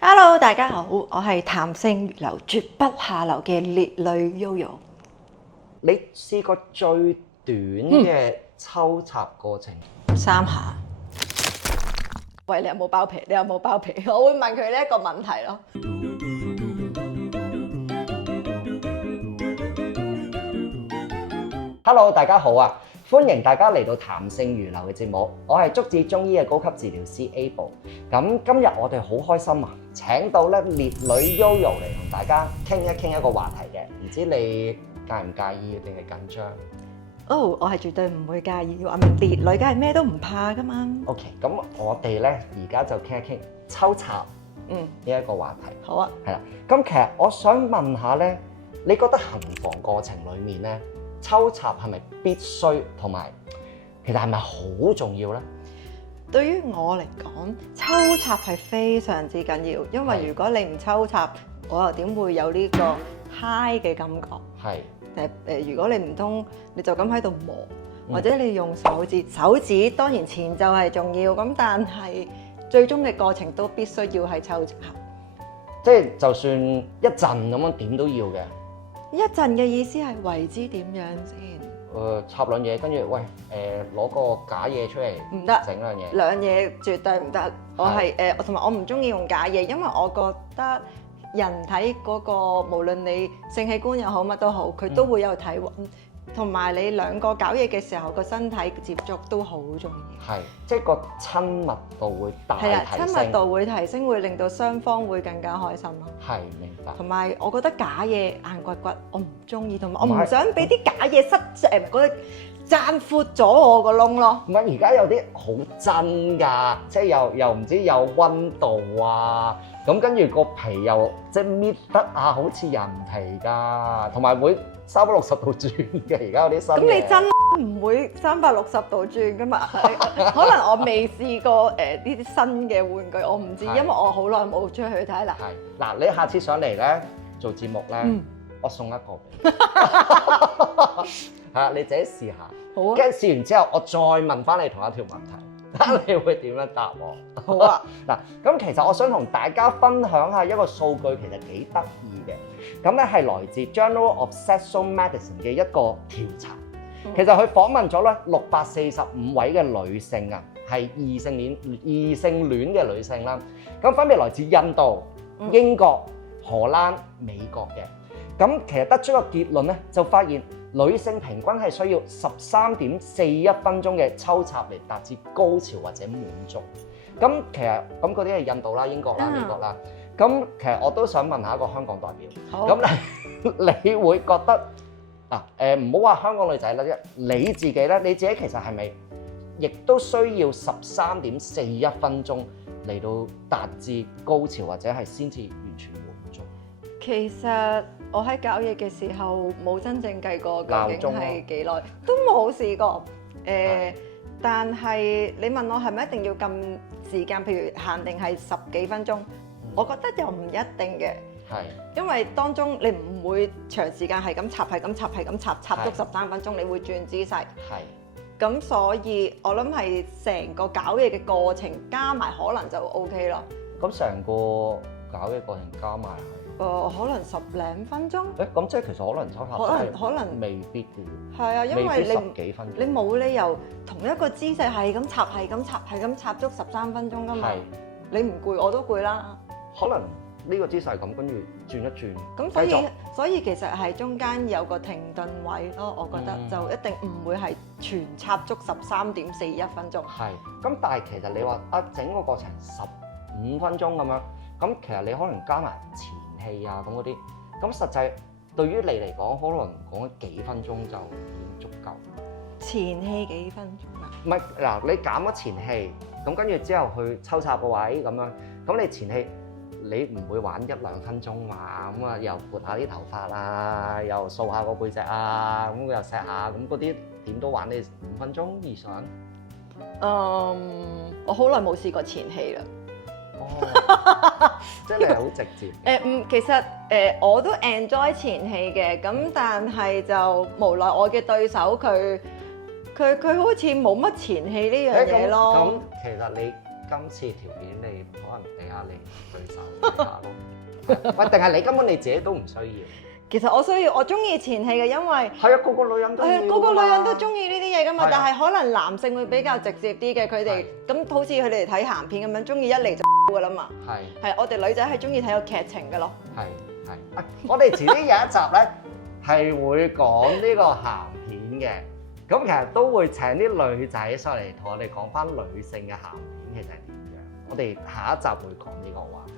Hello，大家好，我係談性如流、絕不下流嘅烈女 Yoyo。你試過最短嘅抽插過程？ 3下。喂，你有冇包皮？你有冇包皮？我會問佢呢一個問題咯。Hello， 大家好啊！歡迎大家嚟到談性如流嘅節目，我係竹子中醫嘅高級治療師 Abel。咁今日我哋好開心啊，請到咧烈女 Yoyo 嚟同大家傾一個話題嘅，唔知你介唔介意定係緊張？我係絕對唔會介意，話明烈女梗係咩都唔怕噶嘛。OK，咁我哋咧而家就傾一傾抽插呢一個話題。好啊。係啦，咁其實我想問下咧，你覺得行房過程裡面咧，抽插係咪必須，同埋其實係咪好重要咧？對於我嚟講，抽插係非常之緊要，因為如果你唔抽插，我又點會有呢個 high 嘅感覺？係。如果你唔通你就咁喺度磨，或者你用手指當然前奏係重要，咁但係最終嘅過程都必須要係抽插。即係就算一陣咁樣點都要嘅。一陣嘅意思係為之點樣先？插兩嘢，跟住喂攞個假嘢出嚟，唔得，整兩嘢。兩嘢絕對唔得。我係同埋我唔中意用假嘢，因為我覺得人體嗰個無論你性器官又好乜都好，佢都會有體温，同埋你兩個搞嘢嘅時候個身體接觸都好重要。係，即係個親密度會大提升。係啊，親密度會提升，會令到雙方會更加開心咯。係，明白。同埋我覺得假嘢硬骨骨，我唔中意，同埋我唔想俾啲假嘢嗰啲掙闊咗我個窿咯。唔係，而家有啲好真㗎，即係又唔知有溫度啊，咁跟住個皮又即係搣得啊，好似人皮㗎，同埋會360度轉嘅。而家有啲新嘅。咁你真唔會360度轉㗎嘛？可能我未試過呢啲新嘅玩具，我唔知，因為我好耐冇出去睇啦。係嗱，你下次上嚟咧做節目咧，我送一個俾你。係啊，你自己試下。好啊。跟住試完之後，我再問翻你同一條問題，睇下你會點樣答我。好啊。嗱，咁其實我想同大家分享下一個數據，其實幾得意嘅。咁咧係來自 Journal of Sexual Medicine 嘅一個調查。其實佢訪問咗咧645位嘅女性啊，係異性戀嘅女性啦。咁分別來自印度、英國、荷蘭、美國嘅。咁其實得出個結論咧，就發現女性平均係需要13.41分鐘嘅抽插嚟達至高潮或者滿足。咁其實咁嗰啲係印度啦、英國啦、美國啦。咁其實我都想問下一個香港代表。好。咁你會覺得唔好話香港女仔啦，你自己咧，你自己其實係咪亦都需要13.41分鐘嚟到達至高潮，或者係先至完全滿足？其實我喺搞嘢嘅時候冇真正計過究竟係幾耐，都冇試過。但係你問我係咪一定要咁時間？譬如限定係10幾分鐘，我覺得又唔一定嘅。係，因為當中你唔會長時間係咁插足13分鐘，你會轉姿勢。係，咁所以我諗係成個搞嘢嘅過程加埋可能就 OK 咯。咁成個搞嘢過程加埋係？可能10零分鐘。咁即係其實可能抽插可能未必嘅。係啊，因為10幾分鐘，你冇理由同一個姿勢係咁插足13分鐘㗎嘛。你唔攰我都攰啦。可能。呢個姿勢咁，跟住轉一轉，咁所以其實係中間有個停頓位咯，我覺得就一定唔會係全插足13.41分鐘。係，咁但係其實你話整個過程15分鐘咁樣，咁其實你可能加埋前戲啊咁嗰啲，咁實際對於你嚟講，可能講幾分鐘就已經足夠。前戲幾分鐘啊？唔係嗱，你減咗前戲，咁跟住之後去抽插個位咁樣，咁你前戲。你唔會玩1、2分鐘嘛？咁啊又撥下啲頭髮啊，又掃下個背脊啊，咁又錫下，咁嗰啲點都玩你5分鐘以上。我好耐冇試過前戲啦。即係你係好直接。其實我都 enjoy 前戲嘅，咁但係就無奈我嘅對手佢好似冇乜前戲呢樣嘢咯。咁其實你今次條片你可能俾下你對手。下咯。喂，定係你根本你自己都唔需要？其實我需要，我中意前戲嘅，因為係啊，個個女人都個個女人都中意呢啲嘢噶嘛。係啊但係可能男性會比較直接啲嘅，佢哋咁好似佢哋睇鹹片咁樣，中意一嚟就噶啦嘛。係我哋女仔係中意睇個劇情嘅咯。係，我哋遲啲有一集咧係會講呢個鹹片嘅，咁其實都會請啲女仔上嚟同我哋講翻女性嘅鹹片其實係點樣。我哋下一集會講呢個話題。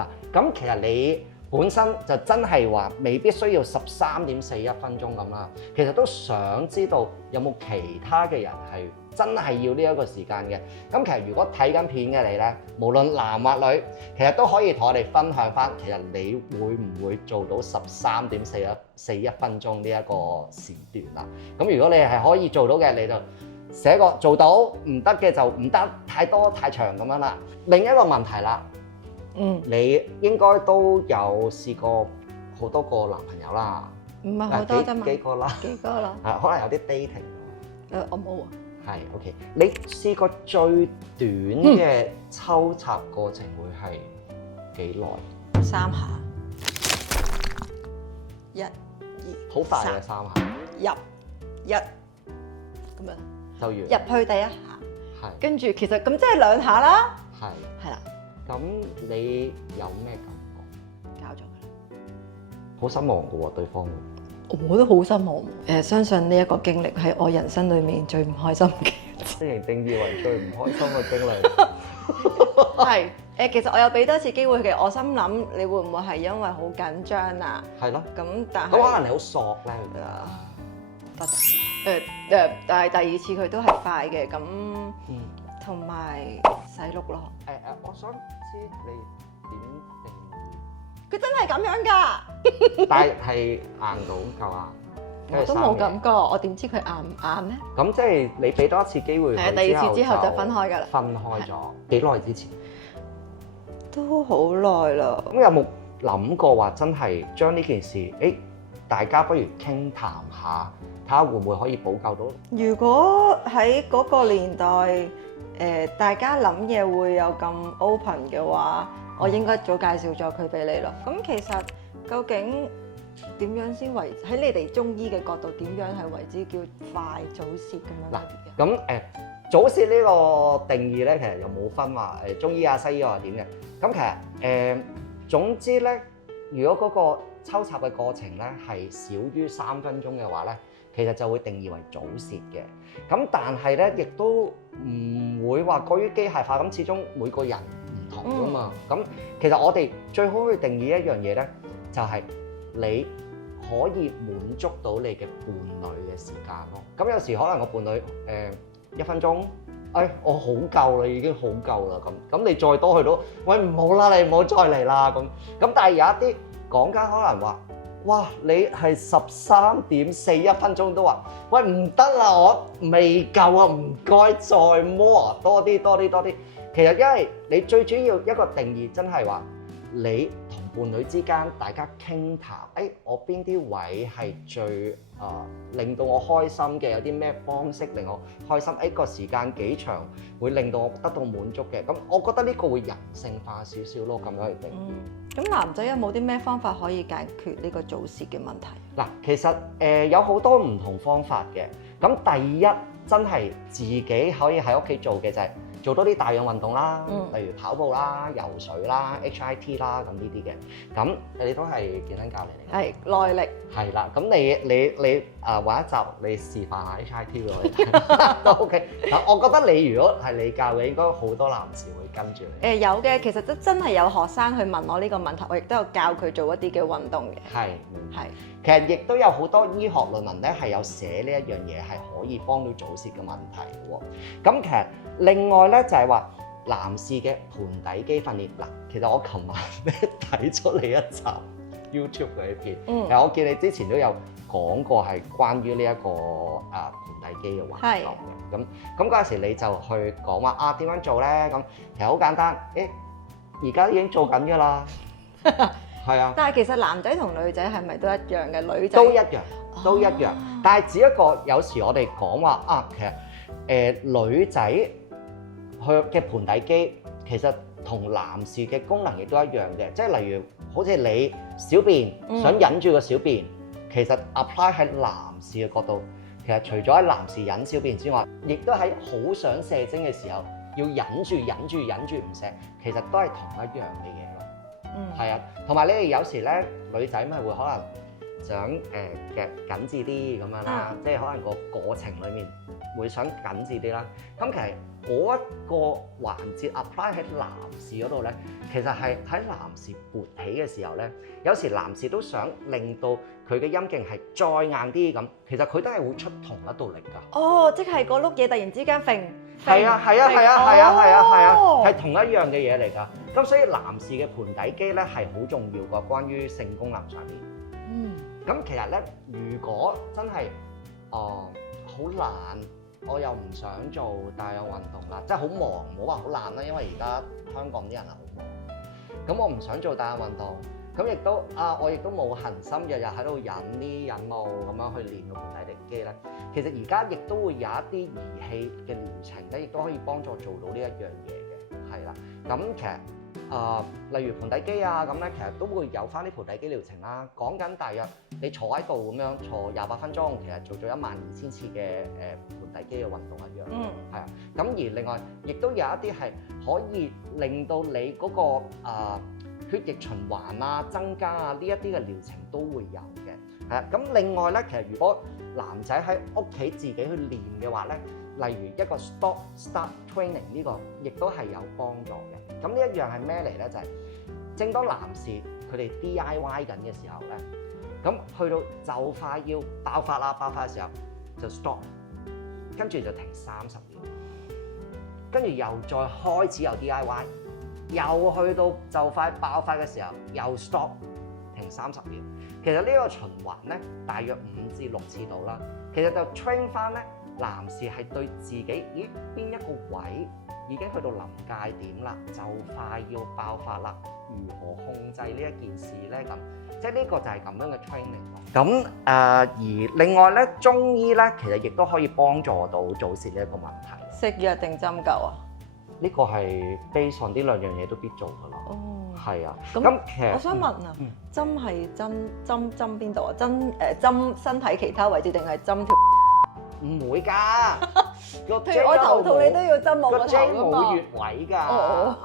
嗱，咁其實你本身就真係話未必需要13.41分鐘咁啦，其實都想知道有冇其他嘅人係真係要呢一個時間嘅。咁其實如果睇緊片嘅你咧，無論男或女，其實都可以同我哋分享翻，其實你會唔會做到13.41分鐘呢一個時段啦？咁如果你係可以做到嘅，你就寫個做到，唔得嘅就唔得，太多太長咁樣啦。另一個問題啦。你應該都有試過好多個男朋友啦，唔係好多啫嘛，幾個啦，幾個啦，可能有啲 dating。我冇啊。係 OK，你試過最短嘅抽插過程會係幾耐？3下，1、2，好快嘅3下，入1咁樣就完入去第1下，係跟住其實咁即係2下啦，係啦。咁你有咩感覺？搞咗佢啦，好失望嘅喎，對方。我都好失望。相信呢一個經歷係我人生裡面最唔開心嘅。即係定義為最唔開心嘅經歷。係其實我有俾多次機會嘅，我心諗你會唔會係因為好緊張啊？係咯。咁但係可能你好索咧。多謝。但係第2次佢都係快嘅，咁同埋洗碌咯。我想知你點定義？佢真係咁樣㗎，但係硬到夠啊！我都冇感覺，我點知佢硬唔硬咧？咁即係你俾多一次機會佢，第2次之後就分開㗎啦。分開咗幾耐之前？都好耐啦。咁有冇諗過話真係將呢件事，大家不如傾談下，睇下會唔會可以補救到？如果喺嗰個年代，大家諗嘢會有咁 open 嘅話，我應該早介紹咗佢俾你咯。咁其實究竟點樣先為喺你哋中醫嘅角度，點樣係為之叫快早泄咁樣？嗱，咁早泄呢個定義咧，其實又冇分話中醫啊、西醫啊點嘅。咁其實總之咧，如果嗰個抽插嘅過程咧係少於3分鐘嘅話咧，其實就會定義為早泄嘅。咁但係咧，亦都唔會話過於機械化。咁始終每個人唔同㗎嘛。咁其實我哋最好去定義一樣嘢咧，就係你可以滿足到你嘅伴侶嘅時間咯。咁有時可能個伴侶1分鐘，我好夠啦，已經好夠啦。咁你再多去到，喂唔好啦，你唔好再嚟啦。咁但係有一啲講家可能話，哇！你係13.41分鐘都話，喂唔得啦，我未夠啊，唔該再摸啊，多啲。其實因為你最主要一個定義真係話，你同伴侶之間大家傾談，我邊啲位係最令到我開心嘅，有啲咩方式令我開心？個時間幾長會令到我得到滿足嘅？咁我覺得呢個會人性化少少咯，咁樣去定義。咁男仔有冇啲咩方法可以解決呢個早泄嘅問題？嗱，其實有好多唔同方法嘅。咁第一真係自己可以喺屋企做嘅就係做多啲大量運動啦，例如跑步啦、游水啦、HIT 啦，咁呢啲嘅。咁你都係健身教練嚟嘅，係耐力。係啦，咁你揾一集你示範下 HIT 俾我哋睇都 OK。嗱，我覺得你如果係你教嘅，應該好多男士會跟住你。有嘅，其實真係有學生去問我呢個問題，我亦都有教佢做一啲嘅運動嘅。係。其實亦都有好多醫學論文咧，係有寫呢一樣嘢係可以幫到早泄嘅問題嘅喎。咁其實另外咧就係話男士嘅盆底肌訓練。嗱，其實我琴晚咧睇咗你一集 YouTube 嗰啲片，其實我見你之前都有講過係關於呢一個盆底肌嘅運動嘅。咁嗰陣時你就去講話點樣做咧？咁其實好簡單，而家已經做緊㗎啦。係啊，但係其實男仔同女仔係咪都一樣嘅？女仔都一樣，但係只不過有時我哋講話其實女仔佢嘅盆底肌其實同男士嘅功能亦都一樣嘅，即係例如好似你小便想忍住個小便，其實 apply 喺男士嘅角度，其實除咗喺男士忍小便之外，亦都喺好想射精嘅時候要忍住唔射，其實都係同一樣嘅嘢咯。係啊，同埋你哋有時咧女仔咪會可能想嘅緊緻啲咁樣啦，即係可能個過程裡面會想緊緻啲啦。咁其實嗰一個環節 apply 喺男士嗰度咧，其實係喺男士勃起嘅時候咧，有時男士都想令到佢嘅陰莖係再硬啲咁，其實佢都係會出同一道力㗎。哦，即係嗰碌嘢突然之間揈。係啊，係同一樣嘅嘢嚟㗎。咁所以男士嘅盆底肌咧係好重要㗎，關於性功能上面。咁其實咧，如果真係好懶，我又唔想做帶氧運動啦，即係好忙，唔好話好懶啦，因為而家香港啲人係好忙。咁我唔想做帶氧運動，咁亦都我亦都冇恆心日日喺度忍霧咁樣去練個盆底肌咧。其實而家亦都會有一啲儀器嘅療程咧，亦都可以幫助做到呢一樣嘢嘅，係啦。咁其實例如盆底肌啊，咁咧其實都會有翻啲盆底肌療程啦。講緊大約你坐喺度咁樣坐28分鐘，其實做咗12000次嘅盆底肌嘅運動一樣，係啊。咁而另外亦都有一啲係可以令到你嗰個血液循環啊增加啊，呢一啲嘅療程都會有嘅。係啊。咁另外咧，其實如果男仔喺屋企自己去練嘅話咧，例如一個 start training 呢個亦都係有幫助嘅。咁呢一樣係咩嚟咧？就係正當男士佢哋 DIY 緊嘅時候咧，咁去到就快要爆發嘅時候就 stop， 跟住就停30秒，跟住又再開始有 DIY， 又去到就快爆發嘅時候又 stop， 停30秒。其實呢個循環咧，大約5至6次到啦。其實就 train 翻咧，男士係對自己邊一個位已經去到臨界點啦，就快要爆發啦，如何控制呢一件事咧？咁即係呢個就係咁樣嘅 training。咁而另外咧，中醫咧其實亦都可以幫助到早泄呢一個問題。食藥定針灸啊？呢個係 base on 呢兩樣嘢都必做㗎啦。哦，係啊。咁其實我想問啊，針係針邊度啊？針身體其他位置定係針條？唔會㗎，譬如我頭痛，你都要針我個頭㗎嘛。冇穴位㗎，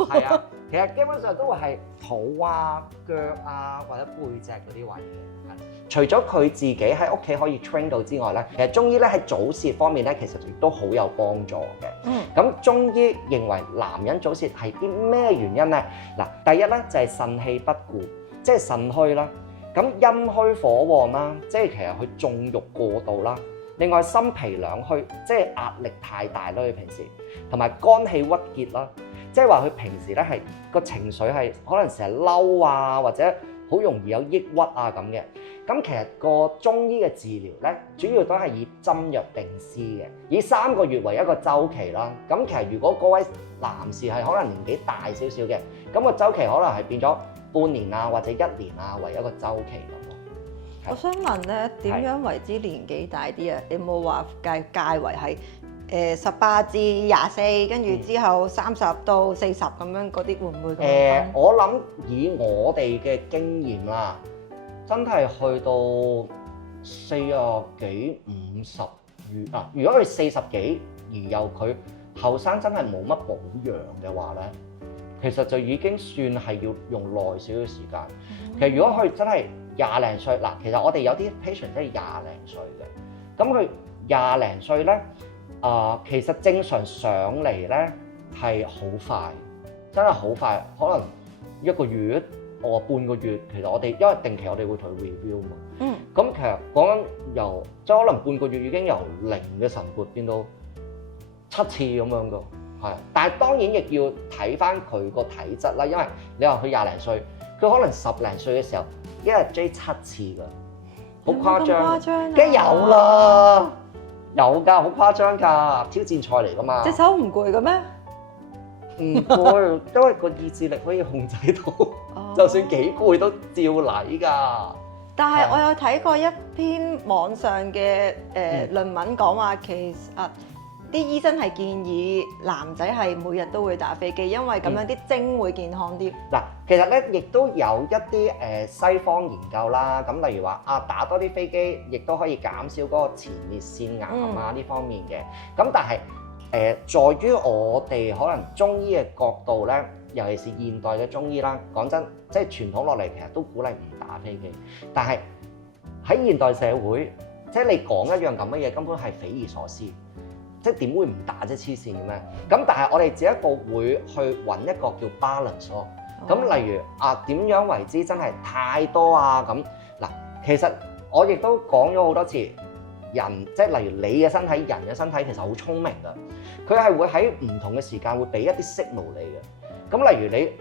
係啊。其實基本上都會係肚啊、腳啊或者背脊嗰啲位嘅。除咗佢自己喺屋企可以 train 到之外咧，其實中醫咧喺早泄方面咧，其實亦都好有幫助嘅。咁中醫認為男人早泄係啲咩原因咧？嗱，第一咧就係腎氣不固，即係腎虛啦。咁陰虛火旺啦，即係其實佢縱慾過度啦。另外心脾兩虛，即係壓力太大啦。佢平時同埋肝氣鬱結啦，即係話佢平時咧係個情緒係可能成日嬲啊，或者好容易有抑鬱啊咁嘅。咁其實個中醫嘅治療咧，主要都係以針藥定施嘅，以3個月為一個週期啦。咁其實如果嗰位男士係可能年紀大少少嘅，咁個週期可能係變咗半年啊或者1年啊為一個週期咁。我想問咧，點樣為之年紀大啲啊？有冇話界為係18至24，跟住之後30到40咁樣嗰啲會唔會咁樣？我諗以我哋嘅經驗啦，真係去到40幾50月啊！如果佢40幾而又佢後生真係冇乜保養嘅話咧，其實就已經算係要用耐少少時間。其實如果佢真係20零歲嗱，其實我哋有啲 patient 真係20零歲嘅，咁佢20零歲咧，其實正常上嚟咧係好快，真係好快，可能1個月或半個月。其實我哋因為定期我哋會同佢 review 嘛，咁其實講緊由即係可能半個月已經由0嘅晨勃變到7次咁樣噶，係。但係當然亦要睇翻佢個體質啦，因為你話佢20零歲，佢可能10零歲嘅時候，一日追7次㗎，好誇張，梗係有啦，有㗎，好誇張㗎，挑戰賽嚟㗎嘛。隻手唔攰嘅咩？唔攰，因為個意志力可以控制到，就算幾攰都照嚟㗎。但係我有睇過一篇網上嘅論文講話，其實啲醫生係建議男仔係每日都會打飛機，因為咁樣啲精會健康啲。嗱，其實咧亦都有一啲西方研究啦，咁例如話打多啲飛機，亦都可以減少嗰個前列腺癌啊呢方面嘅。咁但係在於我哋可能中醫嘅角度咧，尤其是現代嘅中醫啦，講真，即係傳統落嚟其實都鼓勵唔打飛機，但係喺現代社會，即係你講一樣咁嘅嘢，根本係匪夷所思。即係點會唔打啫？黐線嘅咩？咁但係我哋只一個會去揾一個叫 balance 咯。咁例如點樣為之真係太多啊？咁嗱，其實我亦都講咗好多次，人即係例如你嘅身體，人嘅身體其實好聰明㗎，佢係會喺唔同嘅時間會俾一啲 signal 你嘅。咁例如你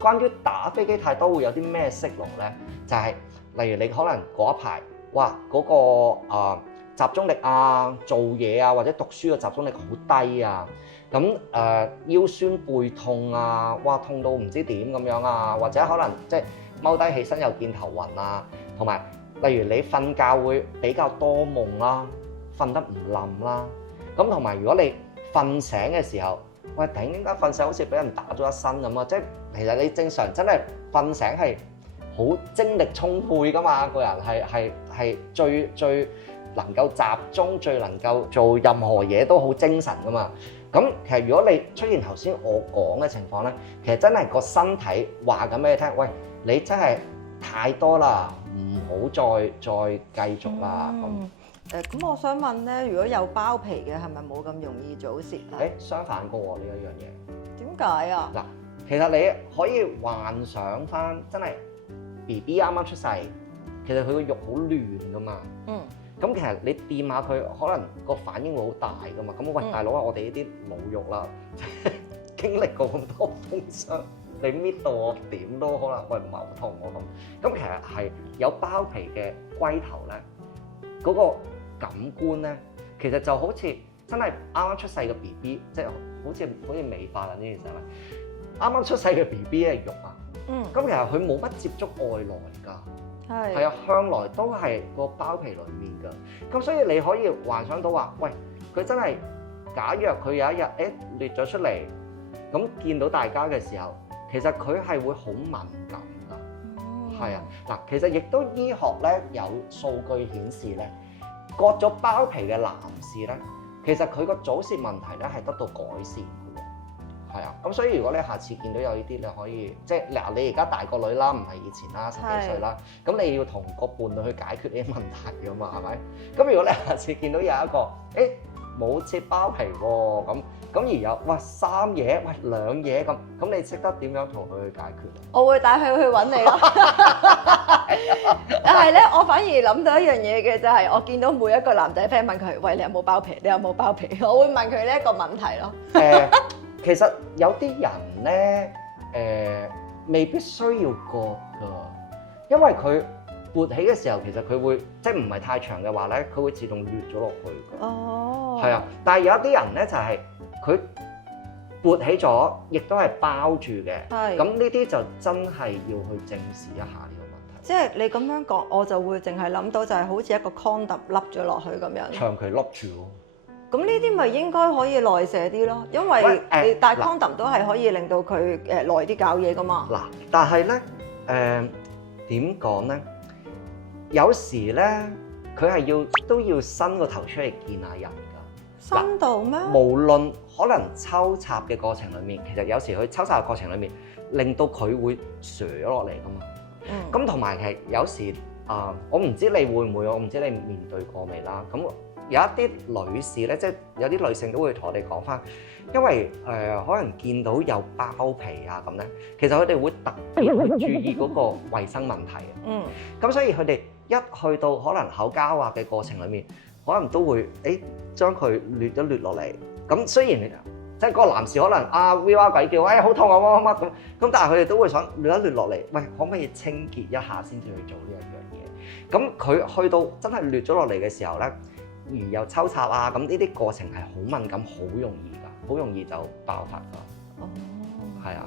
關於打飛機太多會有啲咩 signal 咧？就係例如你可能嗰一排，哇嗰個集中力啊、做嘢啊或者讀書嘅集中力好低啊，咁腰酸背痛啊，哇痛到唔知點咁樣啊，或者可能即係踎低起身又見頭暈啊，同埋例如你瞓覺會比較多夢啦，瞓得唔冧啦，咁同埋如果你瞓醒嘅時候，喂頂點解瞓醒好似俾人打咗一身咁啊？即係其實你正常真係瞓醒係好精力充沛噶嘛，個人係最能夠集中，最能夠做任何嘢都好精神噶嘛。咁其實如果你出現頭先我講嘅情況咧，其實真係個身體話緊俾你聽，喂，你真係太多啦，唔好再繼續啦咁。咁我想問咧，如果有包皮嘅係咪冇咁容易早泄啊？相反過喎呢一樣嘢。點解啊？嗱，其實你可以幻想翻，真係 BB 啱啱出世，其實佢個肉好嫩噶嘛。咁其實你掂下佢，可能個反應會好大噶嘛。咁喂，大佬啊，我哋呢啲老肉啦，經歷過咁多風霜，你搣到我點都可能喂唔頭痛喎咁。咁其實係有包皮嘅龜頭咧，嗰個感官咧，其實就好似真係啱啱出世嘅 BB， 即係好似美化啦呢件事係啱啱出世嘅 BB 嘅肉啊。咁其實佢冇乜接觸外來㗎。係啊，向來都係個包皮裡面㗎，咁所以你可以幻想到話，喂，佢真係假若佢有一日裂咗出嚟，咁見到大家嘅時候，其實佢係會好敏感㗎。係啊，嗱，其實亦都醫學咧有數據顯示咧，割咗包皮嘅男士咧，其實佢個早泄問題咧係得到改善。係啊，咁所以如果你下次見到有呢啲，你可以即係嗱，你而家大個女啦，唔係以前啦，10幾歲啦，咁你要同個伴侶去解決呢啲問題㗎嘛，係咪？咁如果你下次見到有一個冇切包皮喎，咁而有哇3嘢，喂2嘢咁你識得點樣同佢去解決？我會帶佢去揾你咯。但係咧，我反而諗到一樣嘢嘅就係，我見到每一個男仔 friend 問佢，喂，你有冇包皮？你有冇包皮？我會問佢呢一個問題咯。其實有啲人咧，未必需要割㗎，因為佢勃起嘅時候，其實佢會即係唔係太長嘅話咧，佢會自動裂咗落去㗎。哦，係啊，但係有一啲人咧就係佢勃起咗，亦都係包住嘅。係，咁呢啲就真係要去正視一下呢個問題。即係你咁樣講，我就會淨係諗到就係好似一個 condom 笠咗落去咁樣。長期笠住咯。咁呢啲咪應該可以耐射啲咯，因為你戴 condom 都係可以令到佢耐啲搞嘢噶嘛。嗱，但係咧點講咧？有時咧佢係都要伸個頭出嚟見下人㗎。伸到咩？無論可能抽插嘅過程裡面，其實有時佢抽插嘅過程裡面，令到佢會瀡咗落嚟㗎嘛。咁同埋其實有時我唔知你會唔會，我唔知你面對過未啦。咁有一啲女士咧，即係有啲女性都會同我哋講返，因為可能見到有包皮啊咁咧，其實佢哋會特別去注意嗰個衞生問題啊。咁所以佢哋一去到可能口交啊嘅過程裡面，可能都會將佢掠一掠落嚟。咁雖然即係嗰個男士可能哇鬼叫，好痛啊乜乜乜咁，但係佢哋都會想掠一掠落嚟，喂，可唔可以清潔一下先至去做呢一樣嘢？咁佢去到真係掠咗落嚟嘅時候咧，而又抽插啊，咁呢啲過程係好敏感，好容易㗎，好容易就爆發㗎。哦，係啊，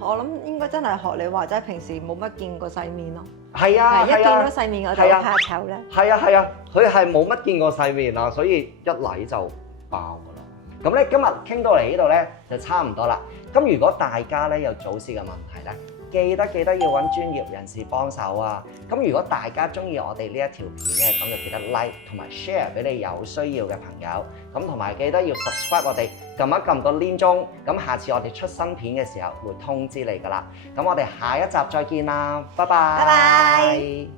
我諗應該真係學你話齋，平時冇乜見過世面咯。係啊，一見到世面我就怕醜咧。係啊，佢係冇乜見過世面啊，所以一嚟就爆㗎啦。咁咧今日傾到嚟呢度咧就差唔多啦。咁如果大家咧有早泄嘅問題咧，記得要揾專業人士幫手啊！咁如果大家中意我哋呢一條片咧，咁就記得 like 同埋 share 俾你有需要嘅朋友。咁同埋記得要 subscribe 我哋，撳一撳個鈴鐘。咁下次我哋出新片嘅時候會通知你㗎啦。咁我哋下一集再見啦，拜拜。